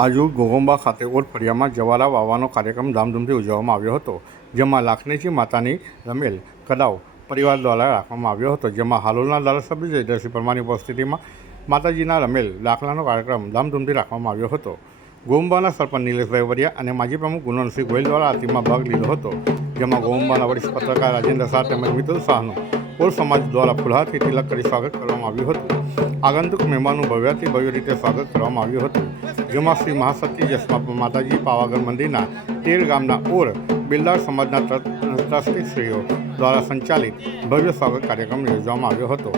આજુ ઘોઘંબા ખાતે ઓટ ફળિયામાં જવારા વાવવાનો કાર્યક્રમ ધામધૂમથી ઉજવવામાં આવ્યો હતો, જેમાં લાખણીજી માતાની રમેલ કડાવ પરિવાર દ્વારા રાખવામાં આવ્યો હતો, જેમાં હાલોલના ધારાસભ્ય જયદ્રથસિંહ પરમારની ઉપસ્થિતિમાં માતાજીના રમેલ દાખલાનો કાર્યક્રમ ધામધૂમથી રાખવામાં આવ્યો હતો। ઘોઘંબાના સરપંચ નિલેશભાઈ વરિયા અને માજી પ્રમુખ ગુણવંતસિંહ ગોહિલ દ્વારા આરતીમાં ભાગ લીધો હતો, જેમાં ઘોઘંબાના વરિષ્ઠ પત્રકાર રાજેન્દ્ર શાહ તેમજ મિતુલ શાહનું કોળ સમાજ દ્વારા ફુલહારથી તિલક કરી સ્વાગત કરવામાં આવ્યું હતું। આગંતુક મહેમાનનું ભવ્યથી ભવ્ય રીતે સ્વાગત કરવામાં આવ્યું હતું, જેમાં શ્રી મહાશક્તિ જસમા માતાજી પાવાગઢ મંદિરના તેર ગામના ઓર બિલ્દાર સમાજના ટ્રસ્ટીશ્રીઓ દ્વારા સંચાલિત ભવ્ય સ્વાગત કાર્યક્રમ યોજવામાં આવ્યો હતો।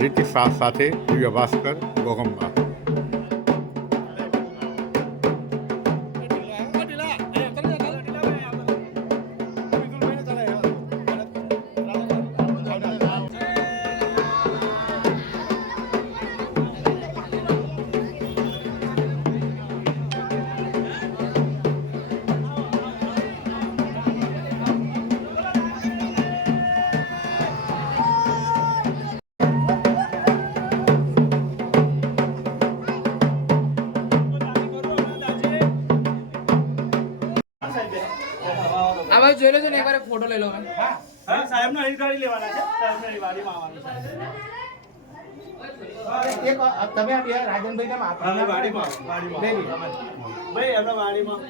રીતિ શાહ સાથે દિવ્ય ભાસ્કર, ઘોઘંબા। આમાં જોઈ લો છો ને એકવાર ફોટો લઈ લો મેં। હા સાહેબ નો અહીં ગાડી લેવાના છે, સાહેબ ની વાડીમાં આવવાનું છે। એક તમે આ રાજનભાઈ ના વાડીમાં ભાઈ એમના વાડીમાં